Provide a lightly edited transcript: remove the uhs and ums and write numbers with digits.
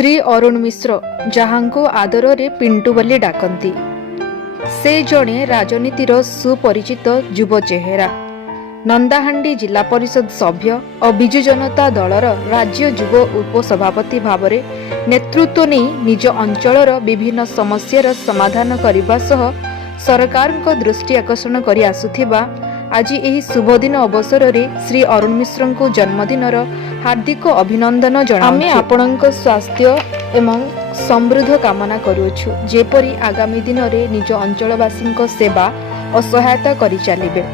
श्री अरुण मिश्र जहांको आदर पिंटू बोली डाकती से जड़े राजनीतिर सुपरिचित युव चेहरा नंदाहांडी जिला परिषद सभ्य और बिजु जनता दलर राज्य युव उपसभापति भाव में नेतृत्व नहीं निज अंचलर विभिन्न समस्यार समाधान करने सह सरकार दृष्टि आकर्षण कर आसुथिबा आज यही शुभदिन अवसर में श्री अरुण मिश्र को जन्मदिनर हार्दिक अभिनंदन जनामी आपणक स्वास्थ्य एवं समृद्ध कामना करुछु जेपरी आगामी दिन में निज अंचलवासी सेवा और सहायता करि चलिबे।